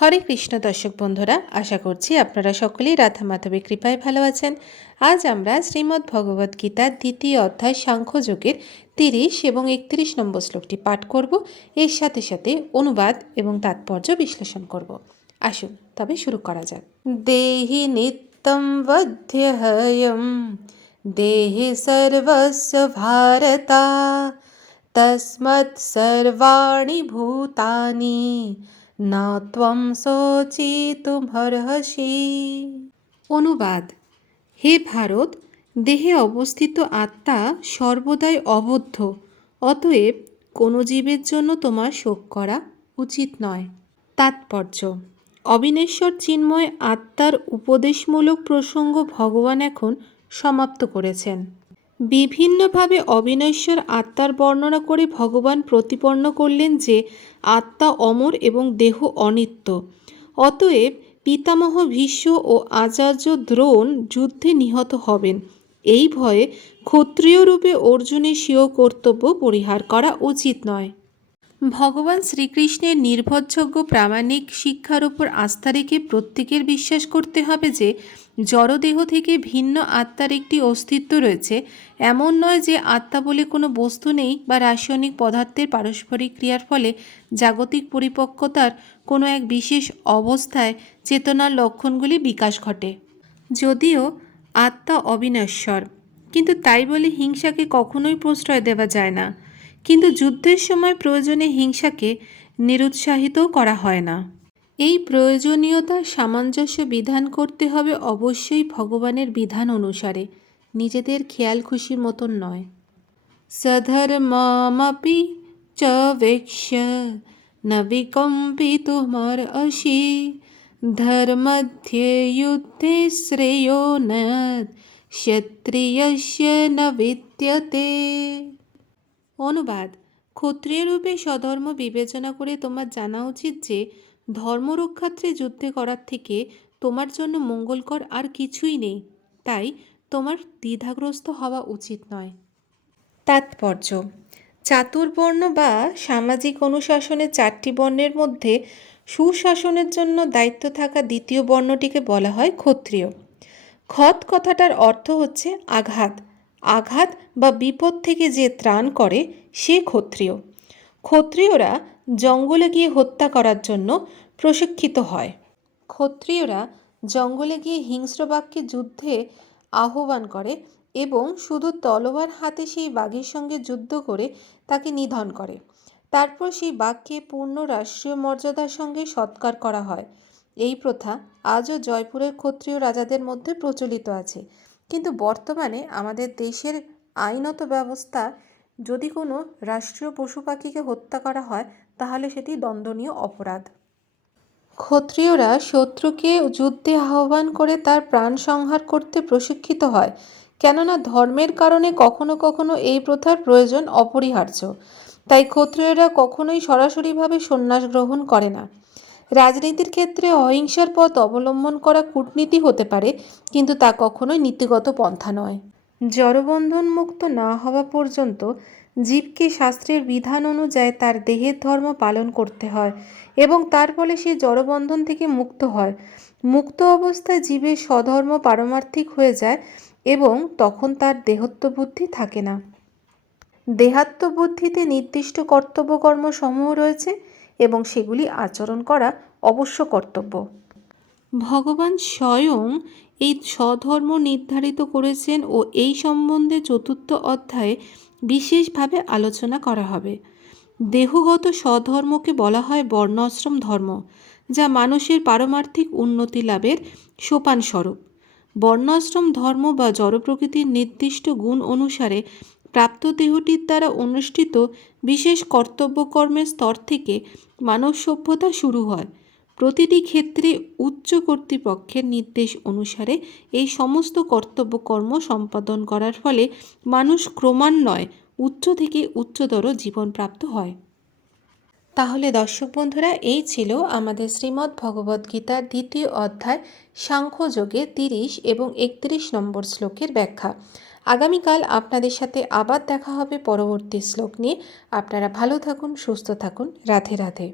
হরে কৃষ্ণ দর্শক বন্ধুরা, আশা করছি আপনারা সকলেই রাধা মাধবের কৃপায় ভালো আছেন। আজ আমরা শ্রীমদ্ ভগবদ্ গীতার দ্বিতীয় অধ্যায় সাংখ্যযোগের তিরিশ এবং একত্রিশ নম্বর শ্লোকটি পাঠ করব। এর সাথে সাথে অনুবাদ এবং তাৎপর্য বিশ্লেষণ করব। আসুন, তবে শুরু করা যাক। দেহি নিত্যম বধ্যহয়ম, দেহি সর্বস্ব ভারতা, তস্মৎ সর্বাণি ভূতানি না ত্বম শোচিতুমর্হসি অনুবাদ, হে ভারত, দেহে অবস্থিত আত্মা সর্বদাই অবদ্ধ, অতএব কোনো জীবের জন্য তোমার শোক করা উচিত নয়। তাৎপর্য, অবিনেশ্বর চিন্ময় আত্মার উপদেশমূলক প্রসঙ্গ ভগবান এখন সমাপ্ত করেছেন। বিভিন্নভাবে অবিনশ্বর আত্মার বর্ণনা করে ভগবান প্রতিপন্ন করলেন যে, আত্মা অমর এবং দেহ অনিত্য। অতএব পিতামহ ভীষ্ম ও আচার্য দ্রোণ যুদ্ধে নিহত হবেন। এই ভয়ে ক্ষত্রিয় রূপে অর্জুনের স্বীয় কর্তব্য পরিহার করা উচিত নয়। ভগবান শ্রীকৃষ্ণের নির্ভরযোগ্য প্রামাণিক শিক্ষার উপর আস্থা রেখে প্রত্যেকের বিশ্বাস করতে হবে যে জড়দেহ থেকে ভিন্ন আত্মার একটি অস্তিত্ব রয়েছে। এমন নয় যে আত্মা বলে কোনো বস্তু নেই বা রাসায়নিক পদার্থের পারস্পরিক ক্রিয়ার ফলে জাগতিক পরিপক্কতার কোনো এক বিশেষ অবস্থায় চেতনার লক্ষণগুলি বিকাশ ঘটে। যদিও আত্মা অবিনশ্বর, কিন্তু তাই বলে হিংসাকে কখনোই প্রশ্রয় দেওয়া যায় না। কিন্তু যুদ্ধের সময় প্রয়োজনে হিংসাকে নিরুৎসাহিত করা হয় না। এই প্রয়োজনীয়তা সামঞ্জস্য বিধান করতে হবে অবশ্যই ভগবানের বিধান অনুসারে, নিজেদের খেয়াল খুশির মতন নয়। সধর্মমপি চ বেক্ষ ন অসি ধর্মধ্যে যুদ্ধে শ্রেयो ন ক্ষত্রিয়স্য ন অনুবাদ। ক্ষত্রিয় রূপে স্বধর্ম বিবেচনা করে তোমার জানা উচিত যে ধর্মরক্ষাত্রে যুদ্ধে করার থেকে তোমার জন্য মঙ্গলকর আর কিছুই নেই। তাই তোমার দ্বিধাগ্রস্ত হওয়া উচিত নয়। তাৎপর্য। চাতুর্বর্ণ বা সামাজিক অনুশাসনের চারটি বর্ণের মধ্যে সুশাসনের জন্য দায়িত্ব থাকা দ্বিতীয় বর্ণটিকে বলা হয় ক্ষত্রিয়। ক্ষত কথাটার অর্থ হচ্ছে আঘাত। আঘাত বা বিপদ থেকে যে ত্রাণ করে, সে ক্ষত্রিয়। ক্ষত্রিয়রা জঙ্গলে গিয়ে হত্যা করার জন্য প্রশিক্ষিত হয়। ক্ষত্রিয়রা জঙ্গলে গিয়ে হিংস্র বাঘকে যুদ্ধে আহ্বান করে এবং শুধু তলোয়ার হাতে সেই বাঘের সঙ্গে যুদ্ধ করে তাকে নিধন করে। তারপর সেই বাঘকে পূর্ণ রাষ্ট্রীয় মর্যাদার সঙ্গে সৎকার করা হয়। এই প্রথা আজও জয়পুরের ক্ষত্রিয় রাজাদের মধ্যে প্রচলিত আছে। কিন্তু বর্তমানে আমাদের দেশের আইনত ব্যবস্থা যদি কোনো রাষ্ট্রীয় পশু পাখিকে হত্যা করা হয়, তাহলে সেটি দণ্ডনীয় অপরাধ। ক্ষত্রিয়রা শত্রুকে যুদ্ধে আহ্বান করে তার প্রাণ সংহার করতে প্রশিক্ষিত হয়, কেননা ধর্মের কারণে কখনো কখনো এই প্রথার প্রয়োজন অপরিহার্য। তাই ক্ষত্রিয়রা কখনোই সরাসরিভাবে সন্ন্যাস গ্রহণ করে না। রাজনীতির ক্ষেত্রে অহিংসার পথ অবলম্বন করা কূটনীতি হতে পারে, কিন্তু তা কখনোই নীতিগত পন্থা নয়। জড়বন্ধন মুক্ত না হওয়া পর্যন্ত জীবকে শাস্ত্রের বিধান অনুযায়ী তার দেহের ধর্ম পালন করতে হয় এবং তার ফলে সে জড়বন্ধন থেকে মুক্ত হয়। মুক্ত অবস্থায় জীবের স্বধর্ম পারমার্থিক হয়ে যায় এবং তখন তার দেহত্ব বুদ্ধি থাকে না। দেহাত্ম বুদ্ধিতে নির্দিষ্ট কর্তব্যকর্ম সমূহ রয়েছে এবং সেগুলি আচরণ করা অবশ্য কর্তব্য। ভগবান স্বয়ং এই স্বধর্ম নির্ধারিত করেছেন ও এই সম্বন্ধে চতুর্থ অধ্যায়ে বিশেষভাবে আলোচনা করা হবে। দেহগত স্বধর্মকে বলা হয় বর্ণাশ্রম ধর্ম, যা মানুষের পারমার্থিক উন্নতি লাভের সোপানস্বরূপ। বর্ণাশ্রম ধর্ম বা জড়প্রকৃতির নির্দিষ্ট গুণ অনুসারে প্রাপ্ত দেহটির দ্বারা অনুষ্ঠিত বিশেষ কর্তব্যকর্মের স্তর থেকে মানব সভ্যতা শুরু হয়। প্রতিটি ক্ষেত্রে উচ্চ কর্তৃপক্ষের নির্দেশ অনুসারে এই সমস্ত কর্তব্যকর্ম সম্পাদন করার ফলে মানুষ ক্রমান্বয়ে উচ্চ থেকে উচ্চতর জীবন প্রাপ্ত হয়। তাহলে দর্শক বন্ধুরা, এই ছিল আমাদের শ্রীমদ্ ভগবদ্গীতার দ্বিতীয় অধ্যায় সাংখ্যযোগে তিরিশ এবং একত্রিশ নম্বর শ্লোকের ব্যাখ্যা। আগামীকাল আপনাদের সাথে আবার দেখা হবে পরবর্তী শ্লোক নিয়ে। আপনারা ভালো থাকুন, সুস্থ থাকুন। রাধে রাধে।